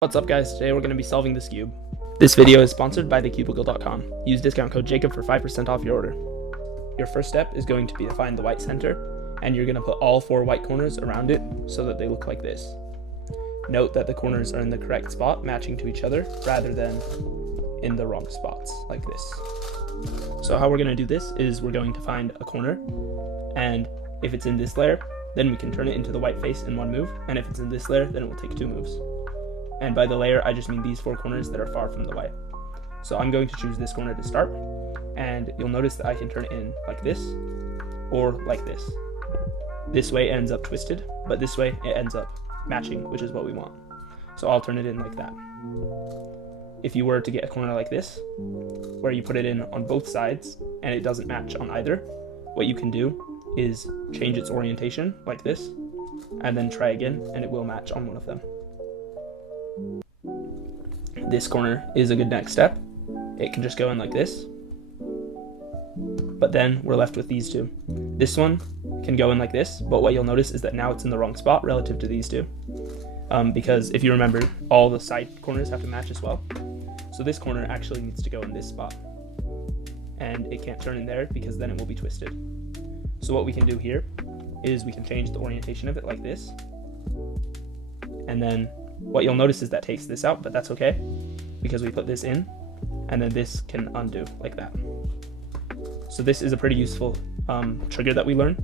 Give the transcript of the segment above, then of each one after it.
What's up guys, today we're going to be solving the Skewb. This video is sponsored by thecubicle.com. Use discount code JACOB for 5% off your order. Your first step is going to be to find the white center, and you're going to put all 4 white corners around it so that they look like this. Note that the corners are in the correct spot, matching to each other, rather than in the wrong spots, like this. So how we're going to do this is we're going to find a corner, and if it's in this layer, then we can turn it into the white face in one move, and if it's in this layer, then it will take 2 moves. And by the layer, I just mean these 4 corners that are far from the white. So I'm going to choose this corner to start, and you'll notice that I can turn it in like this, or like this. This way it ends up twisted, but this way it ends up matching, which is what we want. So I'll turn it in like that. If you were to get a corner like this, where you put it in on both sides, and it doesn't match on either, what you can do is change its orientation, like this, and then try again, and it will match on one of them. This corner is a good next step. It can just go in like this, but then we're left with these 2. This one can go in like this, but what you'll notice is that now it's in the wrong spot relative to these 2, because if you remember, all the side corners have to match as well. So this corner actually needs to go in this spot, and it can't turn in there because then it will be twisted. So what we can do here is we can change the orientation of it like this, and then what you'll notice is that takes this out, but that's okay because we put this in, and then this can undo like that. So this is a pretty useful trigger that we learn,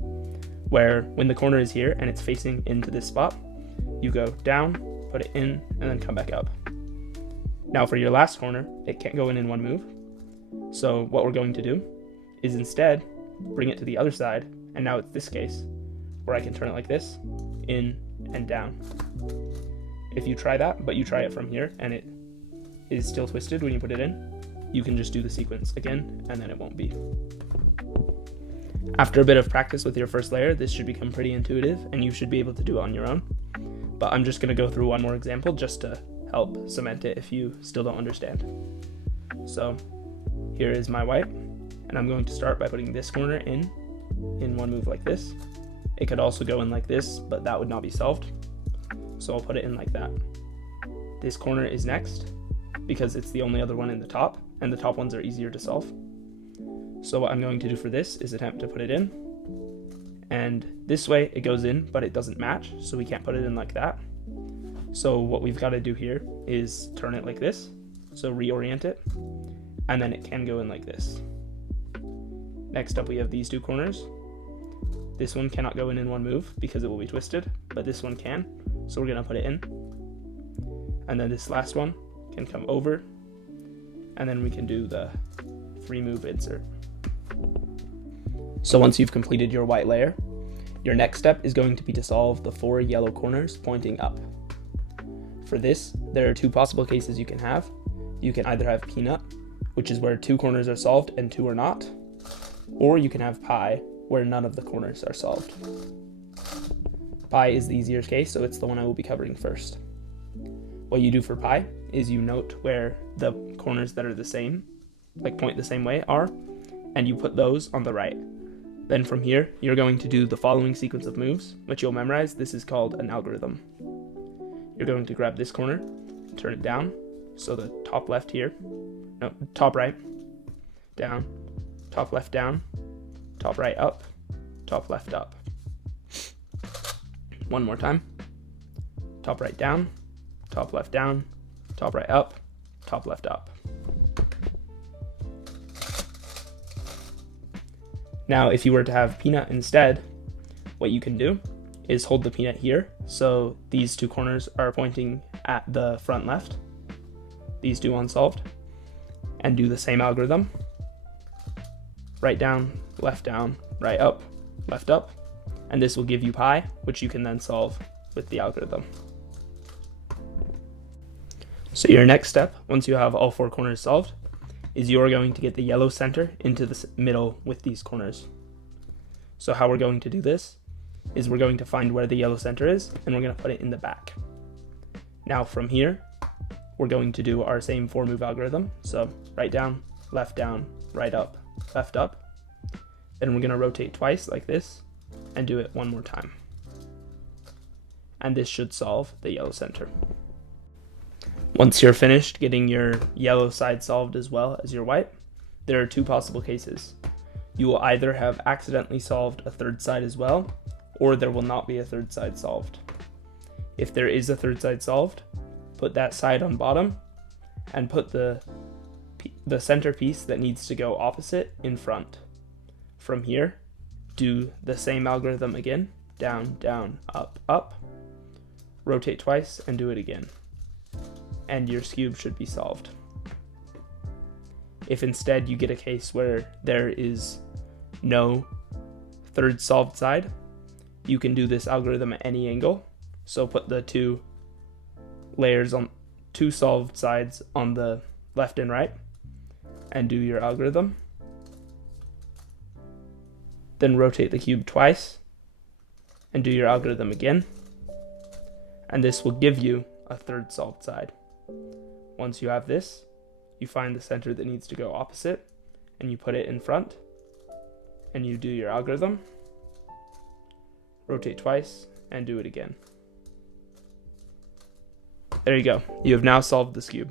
where when the corner is here and it's facing into this spot, you go down, put it in, and then come back up. Now for your last corner, it can't go in one move. So what we're going to do is instead bring it to the other side, and now it's this case where I can turn it like this, in and down. If you try that, but you try it from here and it is still twisted when you put it in, you can just do the sequence again and then it won't be. After a bit of practice with your first layer, this should become pretty intuitive and you should be able to do it on your own. But I'm just going to go through one more example just to help cement it if you still don't understand. So here is my white, and I'm going to start by putting this corner in one move like this. It could also go in like this, but that would not be solved. So I'll put it in like that. This corner is next because it's the only other one in the top, and the top ones are easier to solve. So what I'm going to do for this is attempt to put it in, and this way it goes in, but it doesn't match, so we can't put it in like that. So what we've got to do here is turn it like this, so reorient it, and then it can go in like this. Next up we have these 2 corners. This one cannot go in one move because it will be twisted, but this one can. So we're going to put it in, and then this last one can come over, and then we can do the 3 move insert. So once you've completed your white layer, your next step is going to be to solve the 4 yellow corners pointing up. For this, there are 2 possible cases you can have. You can either have peanut, which is where 2 corners are solved and 2 are not, or you can have pie, where none of the corners are solved. Pi is the easier case, so it's the one I will be covering first. What you do for pi is you note where the corners that are the same, like point the same way, are, and you put those on the right. Then from here, you're going to do the following sequence of moves, which you'll memorize. This is called an algorithm. You're going to grab this corner, and turn it down, so the top left here, no, top right, down, top left down, top right up, top left up. One more time. Top right down, top left down, top right up, top left up. Now, if you were to have peanut instead, what you can do is hold the peanut here. So these 2 corners are pointing at the front left, these 2 unsolved, and do the same algorithm. Right down, right up, left up. And this will give you pi, which you can then solve with the algorithm. So your next step, once you have all 4 corners solved, is you're going to get the yellow center into the middle with these corners. So how we're going to do this is we're going to find where the yellow center is, and we're going to put it in the back. Now from here, we're going to do our same 4 move algorithm. So right down, right up, left up. Then we're going to rotate twice like this, and do it one more time. and this should solve the yellow center. Once you're finished getting your yellow side solved as well as your white, there are two possible cases. You will either have accidentally solved a third side as well, or there will not be a third side solved. If there is a third side solved, put that side on bottom and put the center piece that needs to go opposite in front. From here, do the same algorithm again, down, down, up, up, rotate twice and do it again. And your Skewb should be solved. If instead you get a case where there is no third solved side, you can do this algorithm at any angle. So put the two solved sides on the left and right and do your algorithm. Then rotate the cube twice and do your algorithm again. And this will give you a third solved side. Once you have this, you find the center that needs to go opposite and you put it in front and you do your algorithm, rotate twice and do it again. There you go. You have now solved the Skewb.